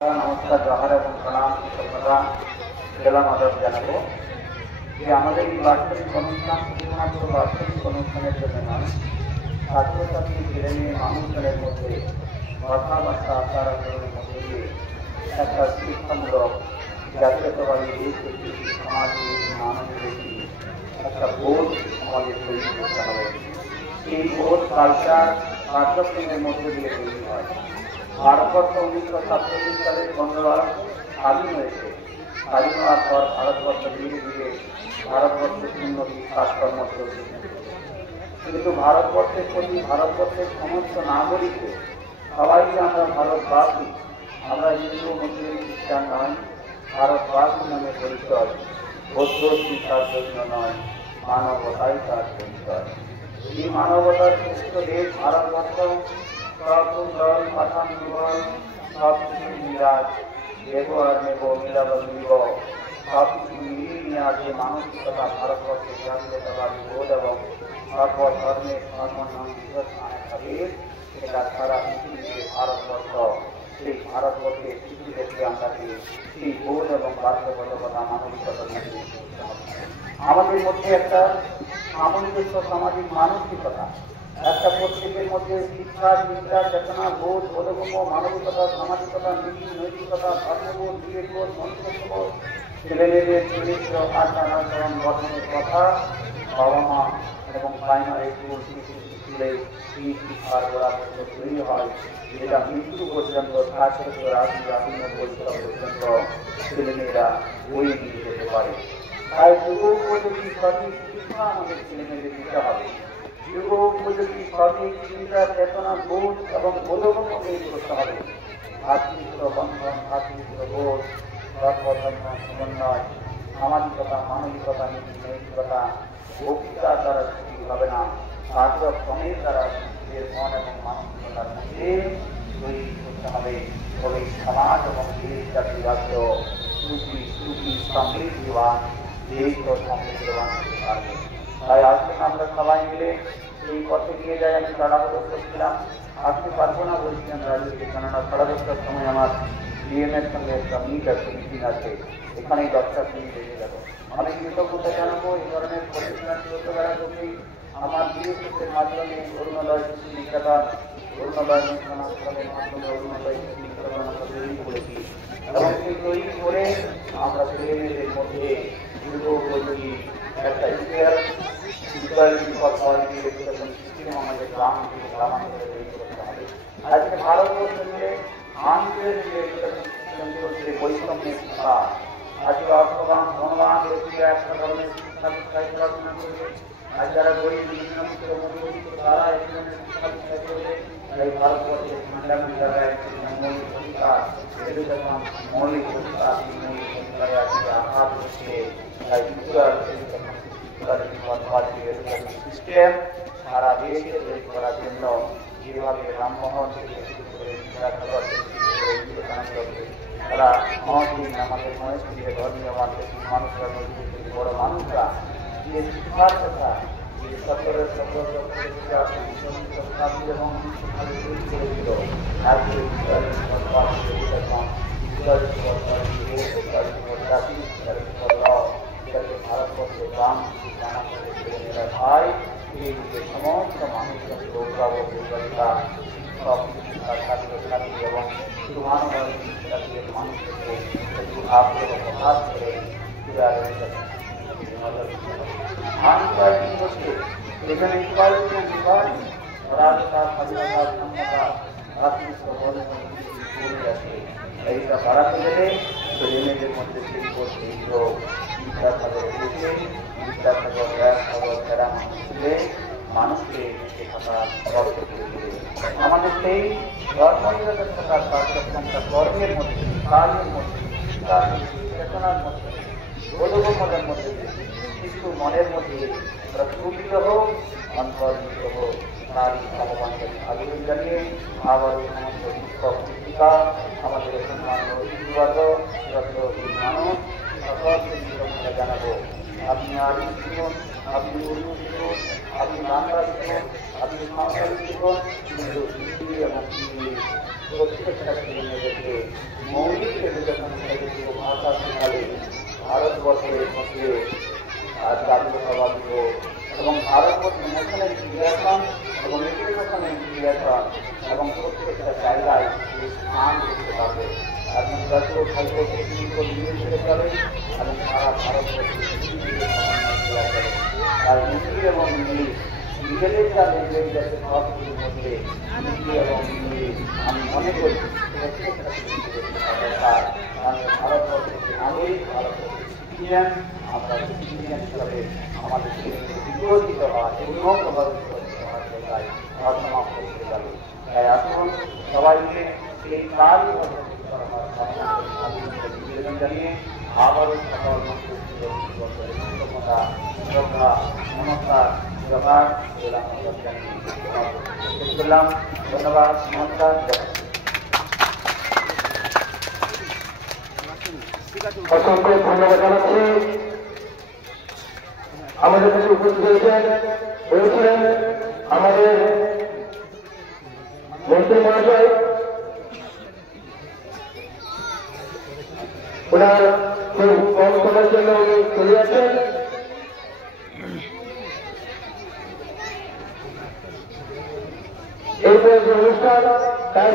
নমস্কার, জোহার এবং প্রণাম সর্বদা জেলা মাদক জানাবো যে আমাদের এই বার্ষিক অনুষ্ঠান শুধুমাত্র বার্ষিক অনুষ্ঠানের জন্য নয়, ছাত্রছাত্রী ছেলে মেয়ে মানুষজনের মধ্যে কথাবার্তা আচার আচরণের মধ্যে দিয়ে একটা শিক্ষামূলক জাতীয়তাবাদী দেশভিত্তিক সমাজভিত্তিক মানবভিত্তিক একটা বোধ আমাদের তৈরি করতে হবে। এই বোধ কালচার কার্যক্রমের মধ্যে দিয়ে তৈরি হয়। ভারতবর্ষ 1947 সালে 15 আগস্ট স্বাধীন হয়েছে। স্বাধীন হওয়ার পর ভারতবর্ষ ধীরে ধীরে ভারতবর্ষের উন্নতি কাজকর্ম চলছে, কিন্তু ভারতবর্ষের প্রতি ভারতবর্ষের সমস্ত নাগরিককে সবাই আমরা ভারতবাসী, আমরা হিন্দু মুসলিম খ্রিস্টান নয়, ভারতবাসী নামে পরিচয়। বৌদ্ধ শিক্ষার জন্য নয়, মানবতাই তার পরিচয়। এই মানবতার শ্রেষ্ঠ দেশ ভারতবর্ষ। সব সুন্দর পাঠান জীবন, সব কিছু মিরাজ দেব আর নেব মিলাব নিব, সব কিছু মিলিয়ে নিয়ে আছে মানসিকতা ভারতবর্ষের জাতীয়তাবাদী বোধ এবং সর্বধর্মের সর্বস্থানে সেটা সারা পৃথিবীতে ভারতবর্ষ। সেই ভারতবর্ষের পৃথিবীকে আমরা সেই বোধ এবং বাধ্যবাধকতা মানবিকতা আমাদের মধ্যে একটা সামঞ্জস্য সামাজিক মানসিকতা, একটা প্রত্যেকের মধ্যে শিক্ষা চিন্তা চেতনা বোধ বোধগম্য মানবিকতা সামাজিকতা নীতি নৈতিকতা ধর্মবোধ বিবেকবোধ মনুষ্যবোধ ছেলেমেয়েদের চরিত্র আচার আচরণ গঠনের কথা বাবা মা এবং প্রাইমারি স্কুলে এই শিক্ষার গোড়াপত্র তৈরি হয়, যেটা মৃত্যু পর্যন্ত 60 থেকে 90 সাল পর্যন্ত ছেলেমেয়েরা বই নিয়ে যেতে পারে। তাই যুব উপযোগী সঠিক শিক্ষা আমাদের ছেলেমেয়েদের দিতে হবে। যুব উপযোগী সঠিক চিন্তা চেতনা বোধ এবং বোধগম্য তৈরি করতে হবে। ভাতৃত্ব বন্ধন ভাতৃত্ব বোধ সর্বধর্ম সমন্বয় সামাজিকতা মানবিকতা নীতি নৈতিকতা বক্তৃতার দ্বারা ছুটি হবে না, কার্যক্রমের দ্বারা নিজের মন এবং মানসিকতার মধ্যে তৈরি করতে হবে। তবে সমাজ এবং দেশ জাতি রাজ্য সুখী সমৃদ্ধিবান দেশ ও সমৃদ্ধবান হতে পারবে। তাই আজকে আমরা সবাই মিলে এই পথে নিয়ে যাই। আমি তাড়াহুড়ো করছিলাম, আসতে পারবো না বলছিলাম রাজনীতি, কেননা 10:30টার সময় আমার ডিএমের সঙ্গে একটা মিট আছে, মিটিং আছে, এখানেই 10টার মিনিট বেরিয়ে যাবো। অনেক কৃতজ্ঞতা জানাবো এই ধরনের প্রতিষ্ঠান ছোটবেলা থেকেই আমার বিএসএসের মাধ্যমে অরুণোদয় শিশু নিকেতন অরুণোদয় মিশন আশ্রমের মাধ্যমে অরুণোদয় শিশু নিকেতন আমরা তৈরি করেছি এবং সেই তৈরি করে আমরা ছেলেমেয়েদের মধ্যে যুব উপযোগী একটা আমাদের গ্রামাঞ্চলে তৈরি করতে হবে। আজকে ভারতবর্ষ মিলে মানুষের যে বৈষম্যের শিক্ষা, আজকে অর্থবান ধনবান ব্যক্তিরা একটা ধরনের শিক্ষা দীক্ষায় পড়াশোনা করবে, আর যারা গরিব নিম্নবিত্ত মধ্যবিত্ত তারা এক ধরনের শিক্ষা দীক্ষায় করবে। এই ভারতবর্ষের ফান্ডামেন্টাল রাইটস মৌলিক অধিকার এডুকেশন মৌলিক অধিকার মৌলিক অধিকারে আজকে আঘাত হচ্ছে। তাই সিস্টেম সারা দেশে তৈরি করার জন্য যেভাবে রামমোহন থেকে শুরু করে তারা মহাদিন আমাদের মহেশপুরে ধর্মীয় মানুষরা বড় মানুষরা যে শিক্ষার কথা যে 17 এবং তৈরি করেছিল ভারতবর্ষের গ্রাম ছেলেমেয়েরা ভাই এই সমস্ত মানুষের অভিভাবক অভিভাবিকা শিক্ষক শিক্ষিকা ছাত্রছাত্রী এবং শুধু মানবতার মানুষকে একটু আগ্রহ প্রকাশ করে এখানে এইটা বাড়াতে গেলে ছেলেমেয়েদের মধ্যে সেই বিদ্যাসাগর মানুষকে আমাদের সেই ধর্মনিরপেক্ষতার কার্যক্রমটা কর্মের মধ্যে কাজের মধ্যে চেতনার মধ্যে বোধগম্যতার মধ্যে শিশু মনের মধ্যে প্রস্ফুটিত হোক অন্তর্নিহিত হোক। তারই ভগবানকে আগ্রহ জানিয়ে আবার সমস্ত শিক্ষক শিক্ষিকা আমাদের সম্মানীয় অতিথিবর্গ মানুষ সকলকে কৃতজ্ঞতা জানাবো। আপনি আরবি শিখুন, আপনি উর্দু শিখুন, আপনি বাংলা শিখুন, আপনি সাঁওতালি শিখুন, কিন্তু হিন্দি এবং ইংলিশ প্রত্যেকটা ছেলেমেয়েদেরকে মৌলিক যখন ভাষা শিখালে ভারতবর্ষের মধ্যে জাতীয়তাবাদ এবং ভারতবর্ষের ন্যাশনাল ক্রিয়াকরণ এবং ইন্টারন্যাশনাল ক্রিয়াকরণ এবং প্রত্যেকটা জায়গায় স্থান করতে পারবে এবং জাতীয় খাদ্য নিয়ে চলে এবং সারা ভারতবর্ষের আর হিন্দি এবং ইংলিশ নিজেদের যা ল্যাঙ্গুয়েজ আছে সবগুলির মধ্যে হিন্দি এবং ইংলিশ আমি মনে করি প্রত্যেকটা দরকার কারণ ভারতবর্ষের নাগরিক ভারতবর্ষের সিটিজেন আমরা সিটিজেন হিসাবে আমাদের বিকশিত হওয়া উন্নতভাবে বিকশিত হওয়ার দরকার অসমাপ্ত হতে গেল তাই আসুন সবাই মিলে এই কাজই নিবেদন জানিয়ে আবারও সকল কৃতজ্ঞতা শ্রদ্ধা নমস্কার জবাব করলাম ধন্যবাদ নমস্কার অসংখ্য ধন্যবাদ জানাচ্ছি আমাদের কাছে উপস্থিত হয়েছিলেন আমাদের মন্ত্রী মহাশয় ওনার খুব কম সময়ের জন্য উনি চলে যাচ্ছেন এরপরে যে অনুষ্ঠান তাই